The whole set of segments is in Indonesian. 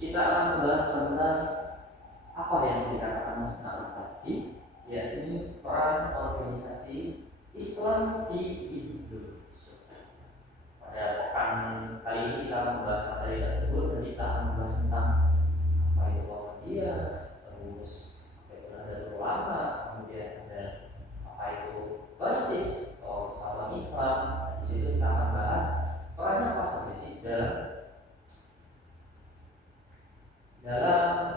Kita akan membahas tentang apa yang dikatakan Mas Na'uf tadi, yakni peran organisasi Islam di Indonesia. Pada pekan kali ini kita akan membahas materi tersebut, nanti kita akan membahas tentang apa itu Muhammadiyah, terus apa itu Nahdlatul Ulama, kemudian ada apa itu persis atau persatuan Islam. Di situ kita akan bahas perannya apa saja sih dalam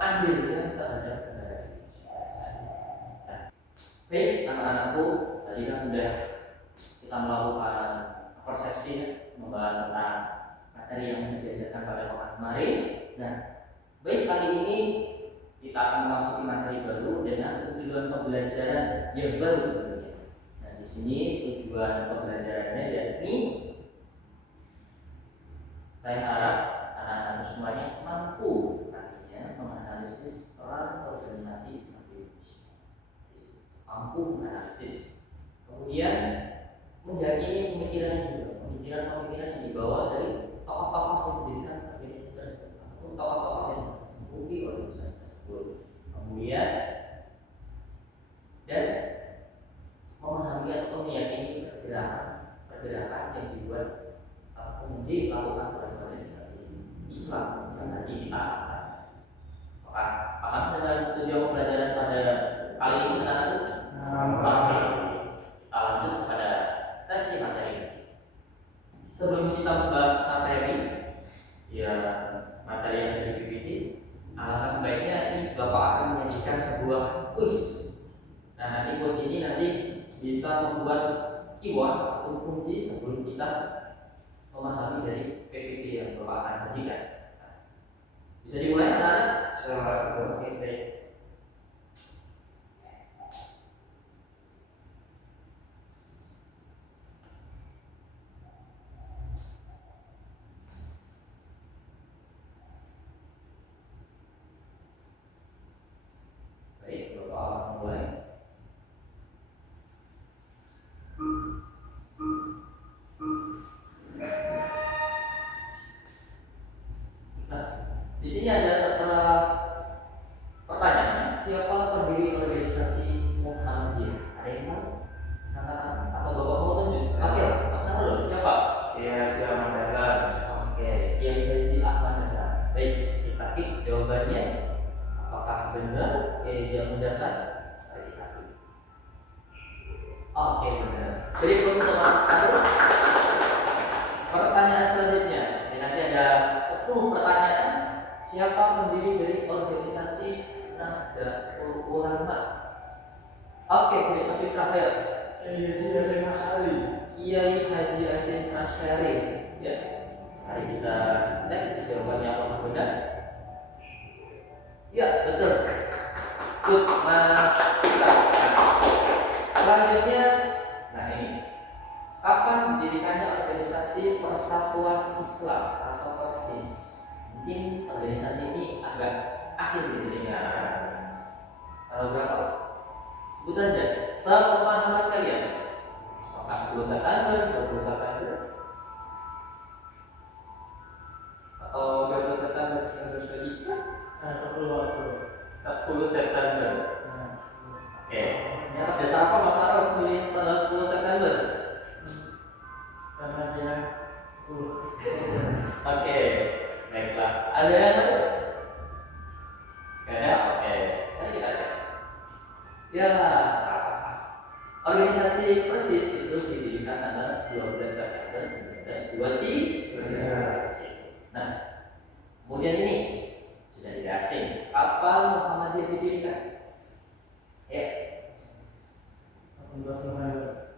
andilnya terhadap negara ini. Nah, baik anak-anakku, tadi kan sudah kita melakukan persepsi membahas tentang materi yang diajarkan pada pekan kemarin. Nah, baik kali ini kita akan memasuki materi baru dengan tujuan pembelajaran yang baru tentunya. Nah, di sini tujuan pembelajarannya yakni saya harap anak-anak semuanya mampu nantinya menganalisis peran organisasi Islam di Indonesia. Mampu menganalisis, kemudian menjadi pemikiran yang dibawa dari tokoh-tokoh yang mendirikan organisasi tersebut atau tokoh-tokoh yang mengikuti organisasi tersebut, kemudian dan memahami atau meyakini pergerakan yang dibuat atau dilakukan oleh organisasi Islam yang tadi kita paham dengan tujuan pembelajaran pada kali ini anak-anak? Oke, kita lanjut kepada sesi materi. Sebelum kita membahas materi, ya materi yang dari PPT, alangkah baiknya ini Bapak akan menyajikan sebuah kuis. Nah, nanti kuis ini nanti bisa membuat keyword atau kunci sebelum kita memahami dari PPT yang Bapak akan sajikan. Bisa dimulai anak-anak? Oke, baik. Baik, Bapak akan mulai. Nah, di sini ada pertanyaan, siapa pendiri organisasi Muhammadiyah? Ada yang tahu? Sangkaan atau Bapak mau tunjuk? Oke, Mas Narul, siapa? Iya, si Ahmad Dahlan. Oke, yang dari si Ahmad Dahlan. Baik, kita klik jawabannya. Apakah benar? Oke, dia mendapat. Oke, benar. Jadi proses Mas Narul. Pertanyaan selanjutnya, ini nanti ada 10 pertanyaan. Siapa pendiri dari organisasi Nahdlatul Ulama? Oke, boleh Mas Fitra, ayo. Kiai Hasyim Asy'ari. Kiai Haji Hasyim Asy'ari. Ya, mari kita cek jawabannya apakah benar. Ya, betul. Good, Mas Fitra. Selanjutnya, nah ini, kapan didirikannya organisasi Persatuan Islam atau PERSIS? Mungkin organisasi ini agak asing di telinga. Kalau berapa? Sebut aja. Sepemahaman kalian. Apakah 10 September, 20 September, atau 20 September 1923? 10 September. Oke. Ini atas dasar apa Mas Arul pilih tanggal 10 September? Karena dia 10. Oke, baiklah. Ada yang lain? Gak ada? Oke, mari kita cek. Ya, salah. Organisasi PERSIS itu didirikan tanggal 12 September 1923. Nah, kemudian ini sudah tidak asing. Kapan Muhammadiyah didirikan? Ya. 18 November.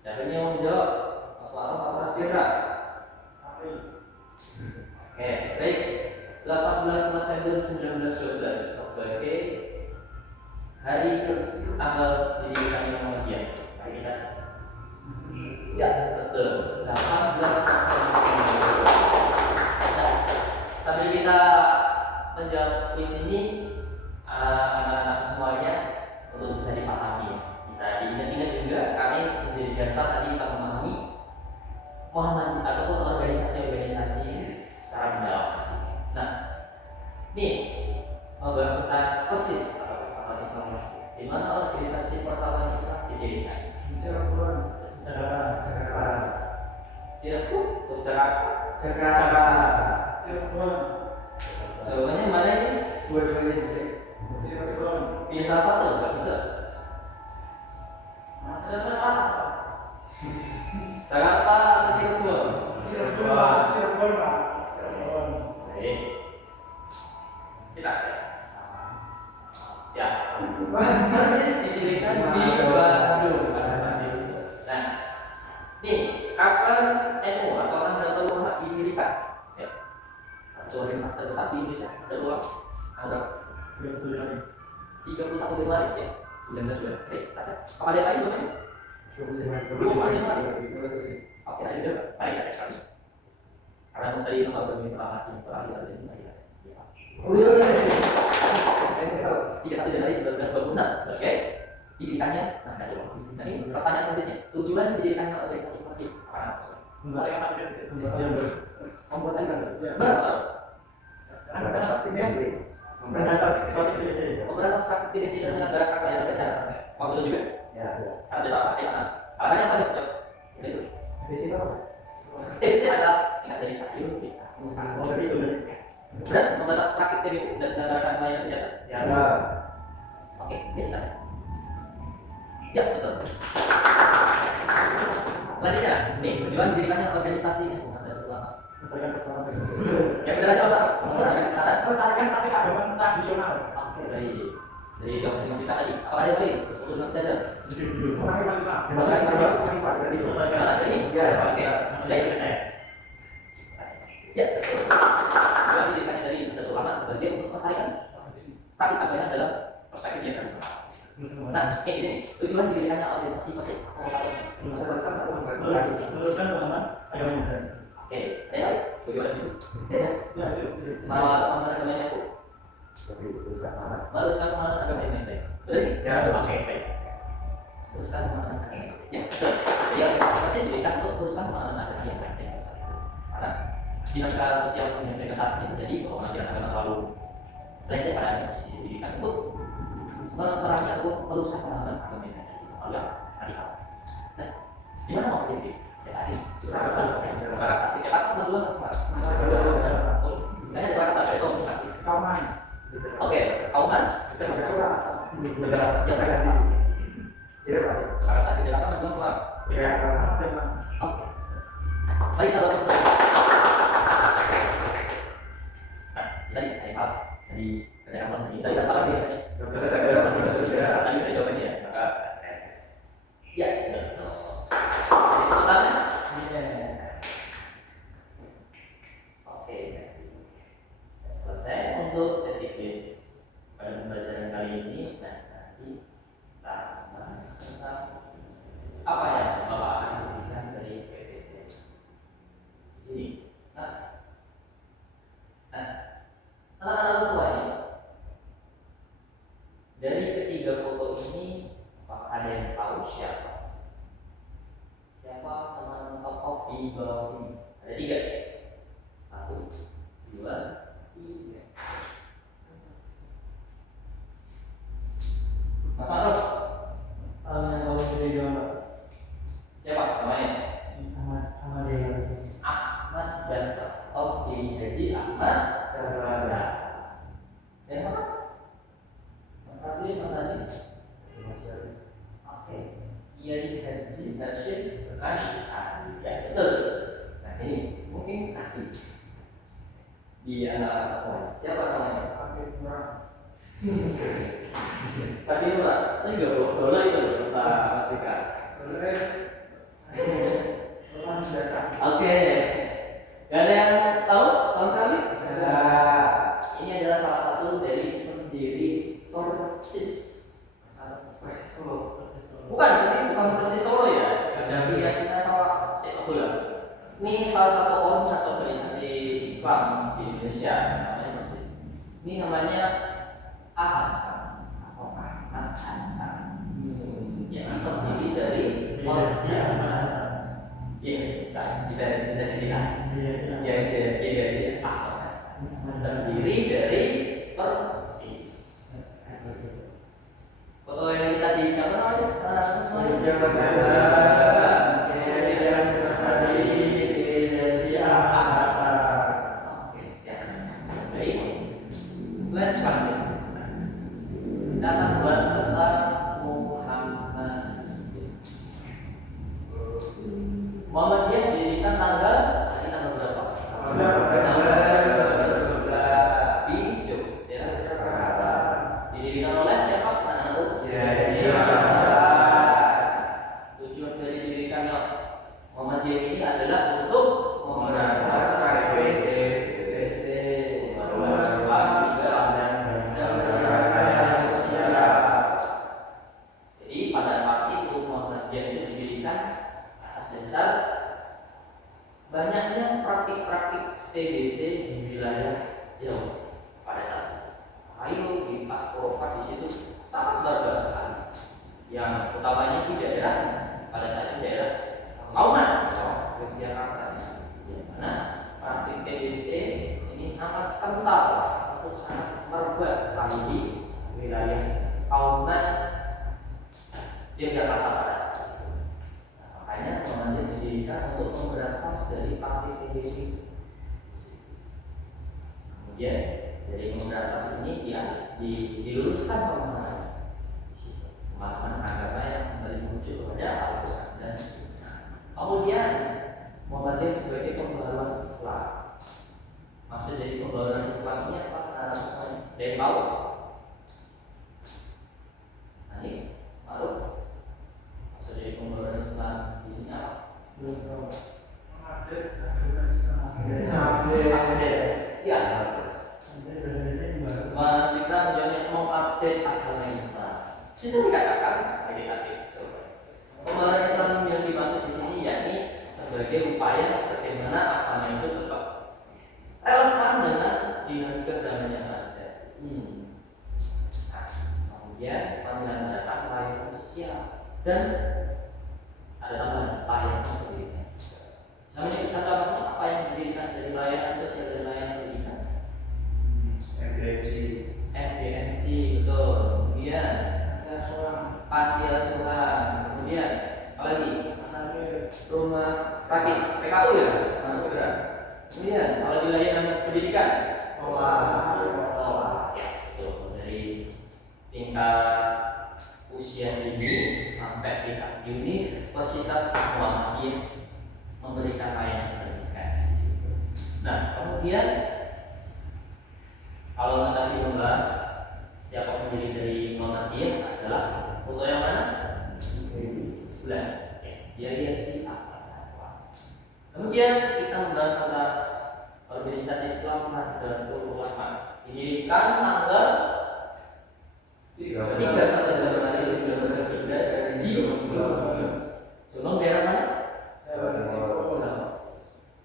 Siapa yang mau menjawab? Mas Faruk atau Mas Fitra? Oke, baik. 18 November 1912 sebagai hari tanggal didirikan Muhammadiyah. Mari kita. Ya, betul. 18 November 1912. Nah, sambil kita menjawab kuis ini, anak-anak semuanya untuk bisa dipahami, bisa diingat-ingat juga kami menjadi dasar tadi kita memahami Muhammadiyah ataupun organisasi-organisasi secara mendalam. Nah, nih membahas tentang PERSIS atau Persatuan Islam, di mana organisasi Persatuan Islam didirikan. Jakarta. Cirebon, Yogyakarta. Jakarta. Cirebon. Jawabannya mana ini? Dua-duanya cek. Cirebon. Pilih salah satu, nggak bisa. Ada salah. Jakarta atau Cirebon? Cirebon, Pak. Cirebon, Pak. Cirebon. Baik. Kita cek. Ya, persis didirikan di Bandung pada saat itu. Nah, nih kapan NU atau Nahdlatul Ulama didirikan? Ya, satu organisasi terbesar di Indonesia. Ada uang, ada 31 Februari ya, 19 bulan. Baik, kita cek. Apa ada lain belum? 25 Januari. Oke, ada juga. Baik, kita cek kali. Karena tadi itu soal bermain perangkat ini, perangkat saja ini kita cek. 31 Januari 1926 sebagai didirikannya Nahdlatul Ulama. Nah, ini pertanyaan selanjutnya. Tujuan didirikannya organisasi politik apa? Membuat aliran. Berat. Memberantas praktik TBC dan menyelenggarakan kegiatan besar. Maksud juga? Ya. Ada salah ya. Alasannya apa nih? Itu. TBC adalah singkat dari tayu. Dan membatas praktik TBC dan menyelenggarakan kegiatan besar. Ya. Oke, ini kita. Ya, betul. Selanjutnya, nih tujuan didirikannya organisasi yang Nahdlatul Ulama. Ya benar aja Pak. Melestarikan tapi agama tradisional. Oke, baik. Dari jawab yang kita tadi, apa ada lagi? Sebelum saja. Mana ini? Ya. Oke, baik kita cek. Ya, betul. Tujuan didirikannya dari Nahdlatul Ulama sebagai untuk melestarikan praktik agama dalam perspektif yang terbuka. Nah, ini di sini tujuan didirikannya organisasi persis. Meluruskan pemahaman agama modern. Oke, ada yang lain? Bagaimana bisnis? Ya, itu. Pemahaman agama yang masuk. Meluruskan pemahaman agama yang masuk. Betul ini? Ya. Oke, baik. Meluruskan pemahaman agama yang masuk. Ya, betul. Jadi organisasi persis didirikan untuk meluruskan pemahaman agama yang masuk. Karena dinamika sosial yang mereka saat ini terjadi bahwa masyarakat agama terlalu leceh pada posisi didirikan untuk memerangi atau meluruskan pemahaman agama yang masuk. Lalu radikalis. Nah, di mana mau berdiri? Ya kasih. Jakarta. Jakarta duluan atau Semarang? Saya di Jakarta besok. Kauman. Oke, Kauman. Jakarta di Jakarta duluan Semarang. Oke. Baik kalau nah, tadi ada hal bisa dikerjakan lagi. Tadi kita salah dia. Tadi udah jawabannya ya. Maka ya. Pertanyaan. Oke, selesai untuk sesi quiz pada pembelajaran kali ini. Nah, nanti kita bahas tentang apa yang Bapak akan diskusikan dari PPT di sini. Nah, anak-anak semuanya, dari ketiga foto ini, apakah ada yang tahu siapa? Siapa teman tokoh di bawah ini? Ada 3. 1, 2, 3. Mas Maruf, siapa namanya? Ahmad dan Topi Haji Ahmad. Yang mana? Tapi Mas Adi. Oke. Kiai Haji Hashim Asy'ari. Ya betul. Nah ini mungkin asli di anak semuanya. Siapa namanya? Tadi Murad. Ini nggak boleh itu bahasa Afrika. Oke. Gak ada yang tahu sama sekali? Ini adalah salah satu dari pendiri Persis. Bukan Persis Solo ya. Ada afiliasinya sama sepak bola. Ini salah satu komunitas organisasi Islam di Indonesia namanya Persis. Ini namanya Ahsan atau Ahmad Hasan. Yang terdiri dari bisa cerita. Yang Ahmad Hasan terdiri dari Persis. Foto yang kita di siapa namanya? biasanya praktik-praktik TBC di wilayah Jawa pada saat itu. Ayo di Pak Profat di situ sangat luar biasa sekali. Yang utamanya di daerah pada saat itu daerah Kauman, Yogyakarta, di mana praktik TBC ini sangat kental atau sangat merebak sekali di wilayah Kauman, Yogyakarta pada saat itu. Nah, makanya Muhammadiyah didirikan untuk memberantas dari praktik TBC. Kemudian dari memberantas ini diluruskan pemahaman agama yang kembali merujuk kepada Al-Quran dan Sunnah. Kemudian Muhammadiyah sebagai pembaruan Islam. Maksud dari pembaruan Islam ini apa? Ada yang tahu? Ini tahu? Maksud dari pembaruan Islam di sini apa? Belum tahu. Update. Ya. Bahasa Indonesia gimana? Mas Fitra menjawabnya mau update agama Islam. Bisa dikatakan adik-adik. Pembaruan Islam yang dimaksud di sini yakni sebagai upaya bagaimana agama itu tetap relevan dengan dinamika zaman yang ada. Nah, kemudian panggilan datang pelayanan sosial dan ada tambahan pelayanan pendidikan. Saya menyebutkan contohnya apa yang didirikan dari layanan sosial dan layanan pendidikan. FDMC betul. Kemudian panti asuhan. Kemudian apa lagi? Rumah sakit PKU ya, Mas Fitra. Kemudian kalau di layanan pendidikan sekolah ya betul, dari tingkat usia dini sampai tingkat universitas Muhammadiyah memberikan layanan pendidikan di situ. Nah, kemudian kalau tadi membahas siapa pendiri dari Muhammadiyah adalah foto yang mana? Sebelah. Dia lihat si apa. Kemudian kita membahas tentang organisasi Islam Nahdlatul Ulama. Didirikan tanggal 3 sampai Januari 1903 di Jombang daerah mana?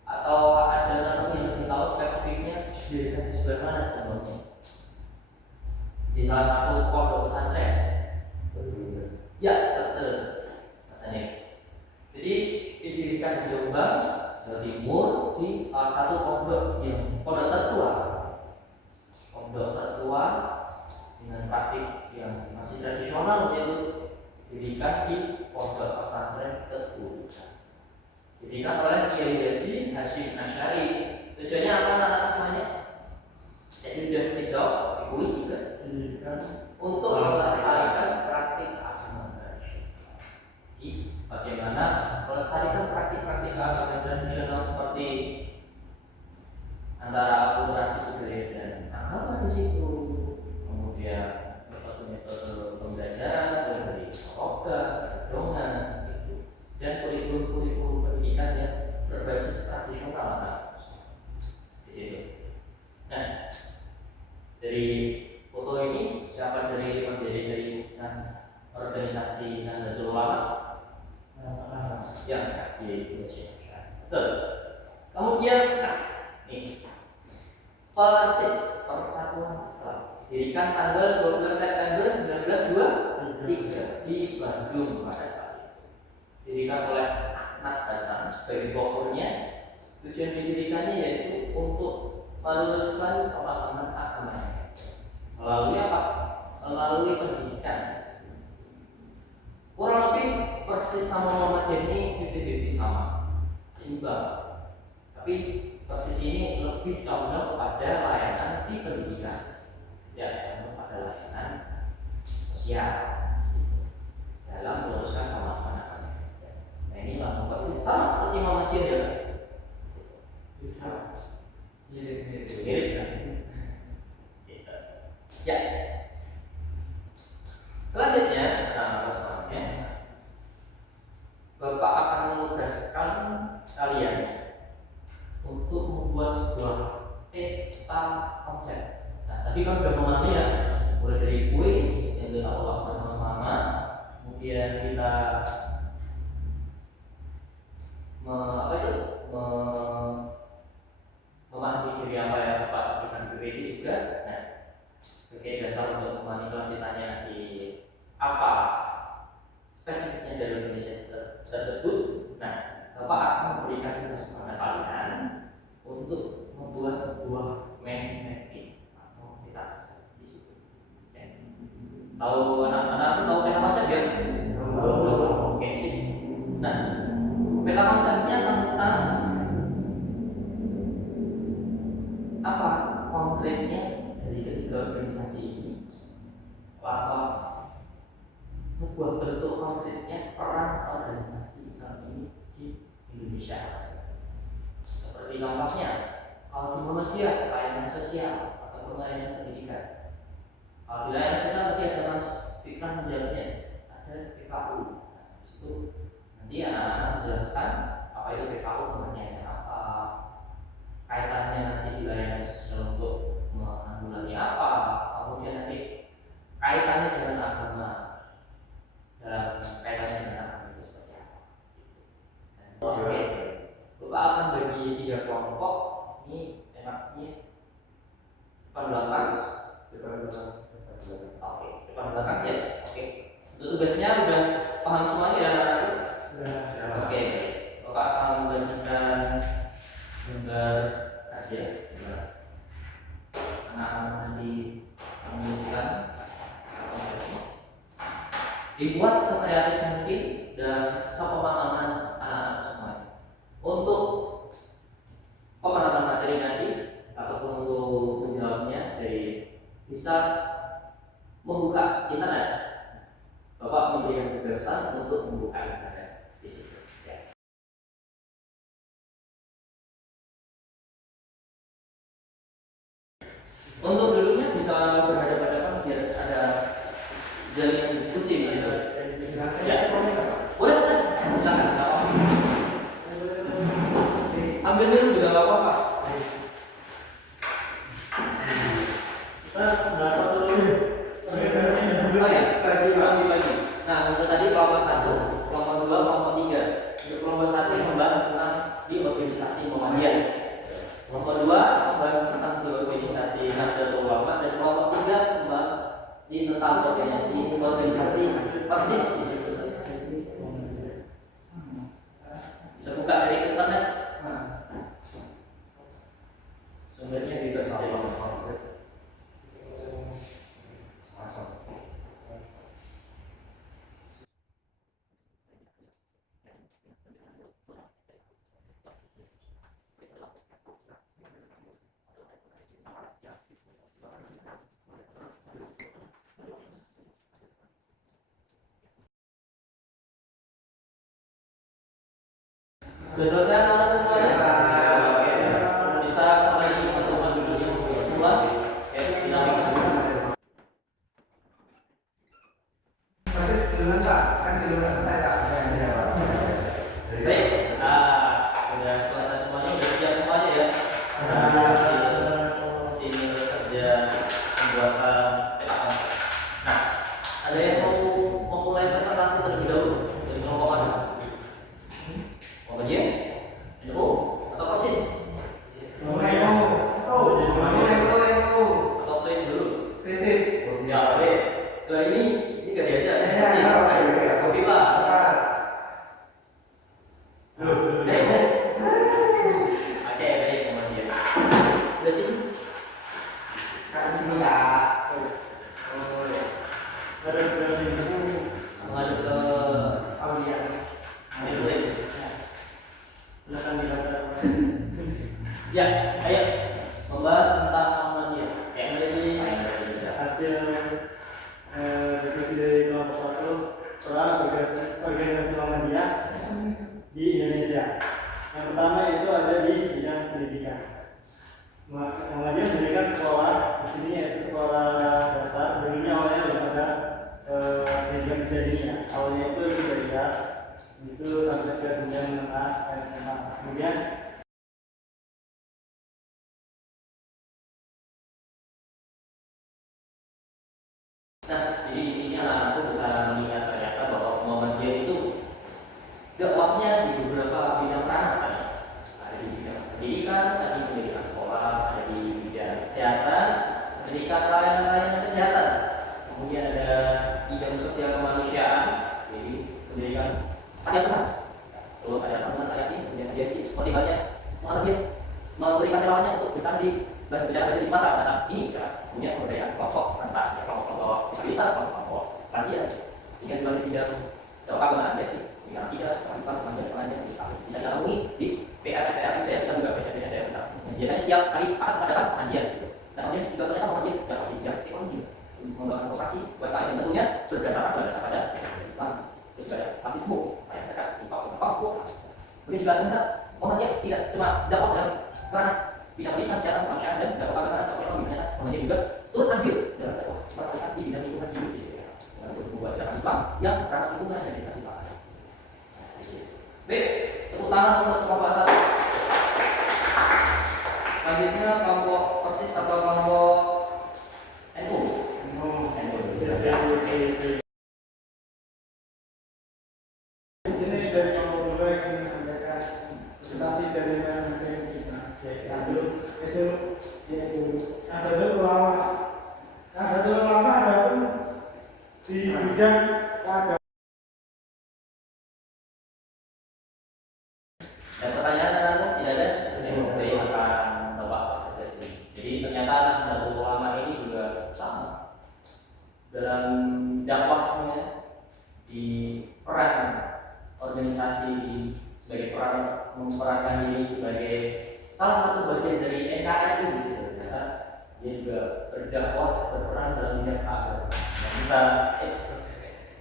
Atau ada yang lebih tahu spesifiknya didirikan di sebelah mana contohnya? Di salah satu pondok pesantren. Ya betul, Mas Anil. Jadi didirikan di Jombang, Jawa Timur di salah satu pondok tertua dengan praktik yang masih tradisional, yaitu didirikan di pondok pesantren Teguh. Didirikan oleh Kiai Haji Hasyim Asy'ari. Tujuannya apa anak-anak semuanya? Jadi sudah dijawab, ditulis juga. Untuk melestarikan praktik agama tradisional. Jadi bagaimana melestarikan praktik-praktik agama tradisional seperti antara akulturasi budaya dan agama di situ. Kemudian metode-metode pembelajaran dari roga, dongan, dan kurikulum pendidikan yang berbasis tradisional di situ. Nah, dari foto ini siapa dari organisasi Nahdlatul Ulama? Yang di Indonesia. Betul. Kemudian, ini persis Persatuan Islam didirikan tanggal 12 September 1923 di Bandung pada saat itu. Didirikan oleh Ahmad Hasan sebagai pokoknya. Tujuan didirikannya yaitu untuk meluruskan pemahaman agama melalui apa? Melalui pendidikan. Kurang lebih persis sama Muhammadiyah ini 50-50 sama, seimbang. Tapi persis ini lebih condong kepada layanan di pendidikan, ya, condong pada layanan sosial dalam meluruskan pemahaman agama. Nah, ini langsung persis sama seperti Muhammadiyah ya. Mirip kan? Ya. Selanjutnya, Bapak akan menugaskan kalian untuk membuat sebuah peta konsep. Nah, tadi kan sudah memahami ya, mulai dari kuis yang kita ulas bersama-sama, kemudian kita membuat sebuah mapping atau peta di situ. Tahu anak-anak tahu peta konsep ya? Oke sih. Nah, peta konsepnya tentang apa konkretnya dari ketiga organisasi ini, apa sebuah bentuk konkretnya peran organisasi Islam ini di Indonesia. Seperti contohnya, kalau di Muhammadiyah pelayanan sosial atau pelayanan pendidikan. Kalau di layanan sosial tadi ada Mas Fikran menjawabnya, ada PKU. Nah, itu nanti anak-anak menjelaskan apa itu PKU, pengertiannya apa, kaitannya nanti di layanan sosial untuk menanggulangi apa, kemudian nanti kaitannya dengan agama, dalam kaitannya dengan agama itu seperti apa. Oke, Bapak akan bagi 3 kelompok. Ini enaknya depan belakang. Oke, depan belakang ya. Oke, untuk tugasnya udah paham semuanya ya anak-anak? Oke, Bapak akan membagikan gambar aja. Anak-anak nanti mengisikan dibuat sekreatif mungkin dan sepemahaman anak-anak semuanya. Untuk pemahaman materi nanti ataupun untuk menjawabnya dari bisa membuka internet. Bapak memberikan kebebasan untuk membuka internet di situ. Ya. Untuk dulunya bisa berhadapan-hadapan biar ada jalinan diskusi di situ. Ya. Boleh, silakan. Sambil minum juga nggak apa-apa. Kita bahas satu dulu. Oh ya, bagi-bagi. Nah, untuk tadi kelompok 1, kelompok 2, kelompok 3. Untuk kelompok 1 yang membahas tentang di organisasi Muhammadiyah. Kelompok 2 membahas tentang di organisasi Nahdlatul Ulama, dan kelompok 3 membahas di tentang organisasi Persis di situ. Bisa buka dari internet. Sumbernya bebas dari sudah selesai anak-anak semuanya? Bisa kembali ke teman duduknya semua. Dinamika. Proses duluan Pak, kan duluan saya. Baik, sudah selesai semuanya, sudah siap semuanya ya. Sini kerja pembuatan peta. Nah, ada yang mau memulai presentasi terlebih dahulu dari kelompok mana? Muhammadiyah, NU, atau Persis? Atau Sweet dulu? Ya, Sweet. Nah, ini gak diajak. Persis. Kopi Pak. Oke, baik kemudian. Udah sini? Menghadap ke Silakan dibaca. ya, ayo membahas tentang Muhammadiyah. Yang ada di Hasil diskusi dari kelompok 1 peran organisasi Muhammadiyah di Indonesia. Yang pertama itu ada di bidang pendidikan. Muhammadiyah mendirikan sekolah di sini, yaitu sekolah dasar. Dulunya awalnya belum ada pendidikan jadinya. Awalnya itu Ibtidaiyah, itu sampai ke jenjang menengah SMA. Kemudian nah, jadi di sini anak-anakku bisa melihat ternyata bahwa Muhammadiyah itu dakwahnya di beberapa bidang ranah tadi. Ada di bidang pendidikan, tadi pendidikan sekolah, ada di bidang kesehatan, pendidikan layanan kesehatan. Kemudian ada bidang sosial kemanusiaan, jadi pendidikan panti asuhan. Terus ada sambungan tadi, kemudian dia sih motivasinya Muhammadiyah. memberikan relawannya untuk bicara bahasa di Sumatera. Nah, ini punya budaya kelompok tentang kelompok disabilitas, kelompok lansia. Ini juga di bidang keagamaan, jadi bidang tidak Islam, pengajian bisa dialami di PRPR kita juga bisa. Biasanya setiap hari akan mengadakan pengajian. Dan kemudian juga ternyata pengajian yang bijak ekonomi membangun kooperasi UMKM yang tentunya berdasarkan pada Islam. Terus juga ada rasisme, yang sekat di Papua. Kemudian juga ternyata pengajian tidak cuma dapat dalam kerana bidang pendidikan, kesehatan, kemanusiaan dan keagamaan ekonomi, ternyata pengajian juga turut andil dalam masyarakat di bidang lingkungan hidup di situ. Dengan membuat gerakan Islam yang ramah lingkungan dan edukasi masyarakat. B. Tepuk tangan untuk kelompok 1. Selanjutnya kelompok persis atau kelompok NU. Di sini dari kelompok 2 yang menyampaikan presentasi dari manajemen kita. Yaitu Nahdlatul Ulama adapun di bidang keagamaan. Dan pertanyaan tidak ada, saya akan coba sini. Jadi ternyata Nahdlatul Ulama ini juga sama dalam dakwahnya di peran organisasi sebagai peran memperankan diri sebagai salah satu bagian dari NKRI di situ. Ternyata dia juga berdakwah berperan dalam bidang keagamaan.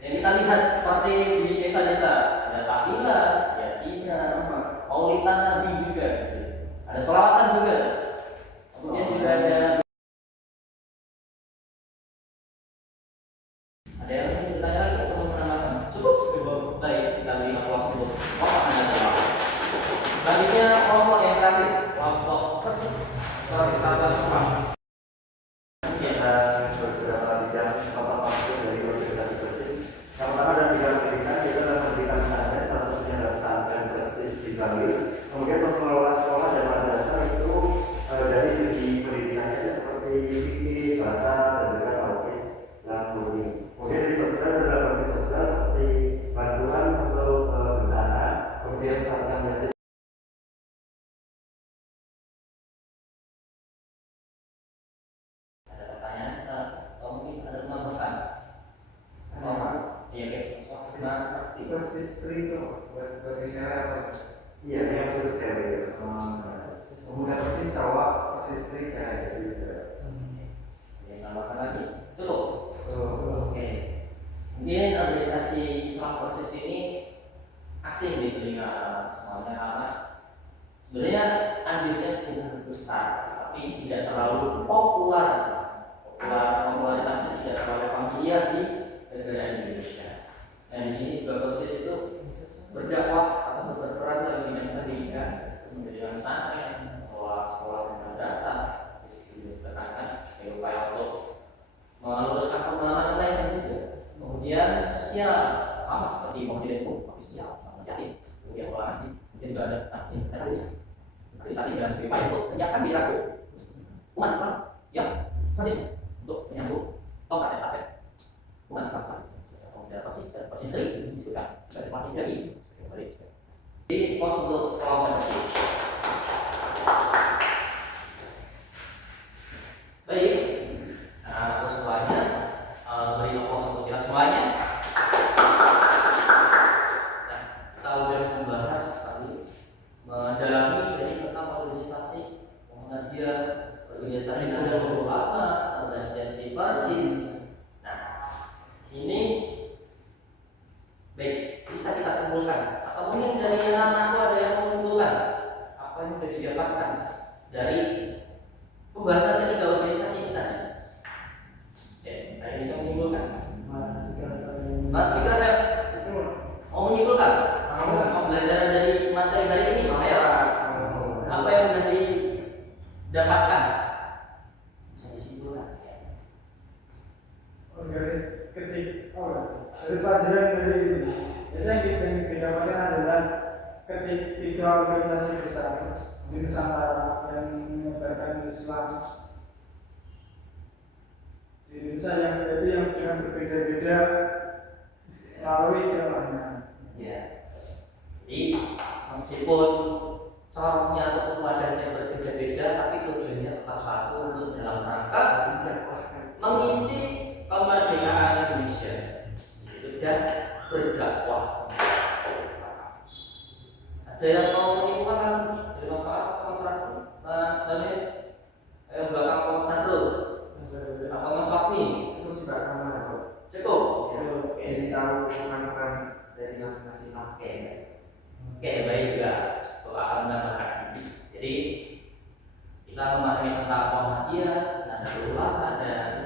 Yang kita lihat seperti di desa-desa ada tahlilan, yasinan, maulidan Nabi juga, ada sholawatan juga. Kemudian juga ada yang ingin bertanya lagi atau menambahkan? Cukup. Baik, kita beri aplaus untuk kelompok Anda. Selanjutnya kelompok yang terakhir, kelompok persis sahabat Islam. Kita beberapa bidang contoh masuk dari organisasi persis. Yang pertama adalah bidang pendidikan, kita adalah pendidikan pesantren, salah satunya adalah pesantren persis di Bali. Kemudian untuk mengelola sekolah dan madrasah itu dari segi pendidikannya itu seperti fikih, bahasa, dan juga tauhid dan coding. Kemudian di sosial adalah bakti sosial seperti bantuan untuk bencana. Kemudian pesantren Persis itu buat bicara apa? iya, yang untuk cewek. Pemuda persis cowok, persis cewek. Ya, tambahkan lagi. Cukup. Oke. Mungkin organisasi Islam persis ini asing di telinga semuanya karena sebenarnya andilnya cukup besar, tapi tidak terlalu popularitasnya tidak terlalu familiar di negara Indonesia. Dan di sini juga persis itu berdakwah atau berperan dalam bidang pendidikan, mendirikan pesantren, mengelola sekolah dan madrasah, itu ditekankan sebagai upaya untuk meluruskan perkembangan lain juga. Kemudian sosial sama seperti pembinaan sosial, sama yatim, kemudian toleransi, kemudian juga ada kaderisasi dan sebagai upaya untuk menyiapkan generasi umat Islam yang selanjutnya untuk menyambung tongkat estafet umat Islam selanjutnya. Persis juga dari makin dari di pos untuk kelompok persis. Baik, nah untuk semuanya beri pos untuk kita semuanya. Nah, kita sudah membahas tadi mendalami dari tentang organisasi Muhammadiyah, organisasi Nahdlatul Ulama, organisasi persis. Nah, sini baik, bisa kita simpulkan atau mungkin dari anak-anakku ada yang mengumpulkan apa yang sudah didapatkan dari pembahasan ketiga organisasi ini tadi. Ya, ada yang bisa menyimpulkan? Mas Fikar ada mau menyimpulkan? Pembelajaran dari materi hari ini, ya? Apa yang sudah didapatkan? Bisa disimpulkan ya. Dari pelajaran dari ini, jadi yang didapatkan adalah ketiga organisasi besar di Nusantara yang menyebarkan Islam di Indonesia yang dengan berbeda-beda melalui jalannya. Ya. Jadi meskipun corongnya atau wadahnya berbeda-beda, tapi tujuannya tetap satu, untuk dalam rangka mengisi kemerdekaan Indonesia dan berdakwah. Ada yang mau menyimpulkan lagi dari masyarakat Mas Daniel, belakang Mas Sandro, atau Mas Fahmi? Cukup sih Pak, sama ya Pak. Cukup. Jadi tahu bukan dari masing-masing. Oke, baik juga. Bapak akan menambahkan sedikit. Jadi kita memahami tentang Muhammadiyah, ada ulama dan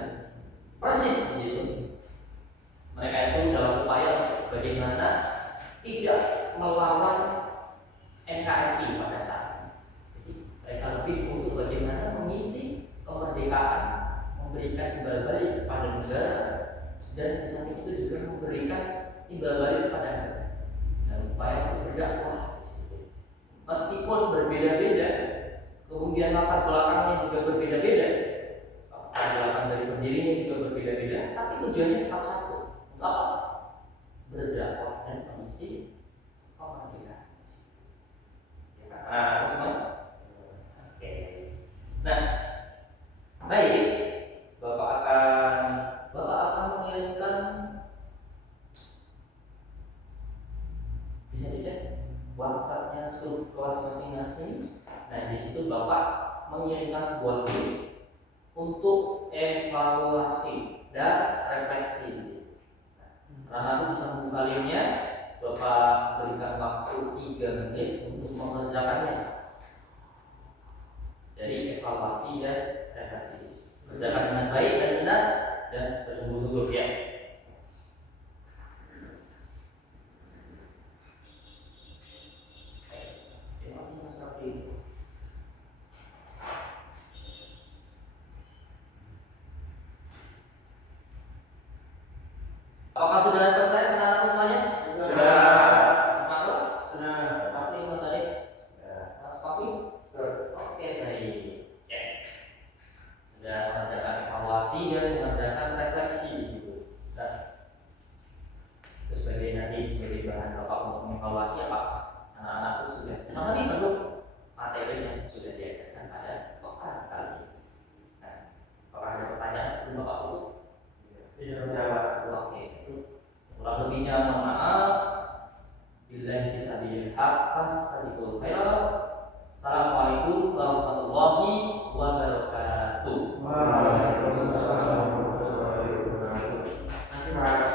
persis gitu. Mereka itu dalam upaya bagaimana tidak melawan NKRI pada saat ini. Jadi mereka lebih untuk bagaimana mengisi kemerdekaan, memberikan imbal balik kepada negara, dan di samping itu juga memberikan imbal balik kepada negara. Dan upaya untuk berdakwah, meskipun berbeda-beda, kemudian latar belakangnya juga berbeda-beda, latar belakang dari pendirinya juga berbeda-beda, tapi tujuannya tetap satu, untuk apa? Berdakwah dan mengisi kemerdekaan. Oke. Nah, baik, Bapak akan mengirimkan, bisa dicek WhatsApp-nya ke kelas masing-masing. Nah, di situ Bapak mengirimkan sebuah link untuk evaluasi dan refleksi. Karena aku bisa membuka linknya, Bapak berikan waktu 3 menit untuk mengerjakannya. Jadi evaluasi dan refleksi, kerjakan dengan baik dan benar dan bersungguh-sungguh ya. Terima kasih Mas Rafi. Apakah sudah selesai anak-anak semuanya? Sudah. Mas Maruf? Sudah. Papi, Mas Adi? Mas Papi? Oke, baik. Ya. Sudah mengerjakan evaluasi dan mengerjakan refleksi di situ. Nah, terus sebagai bahan Bapak untuk mengevaluasi apa? Anak-anak itu sudah mengerti belum materi yang sudah diajarkan pada pekan kali ini. Nah, apakah ada pertanyaan sebelum Bapak tutup? Tidak. Oke. Kurang lebihnya mohon maaf. Billahi fisabilil haq fastabiqul khairat. Assalamualaikum warahmatullahi wabarakatuh. Waalaikumsalam warahmatullahi wabarakatuh. Terima kasih Pak.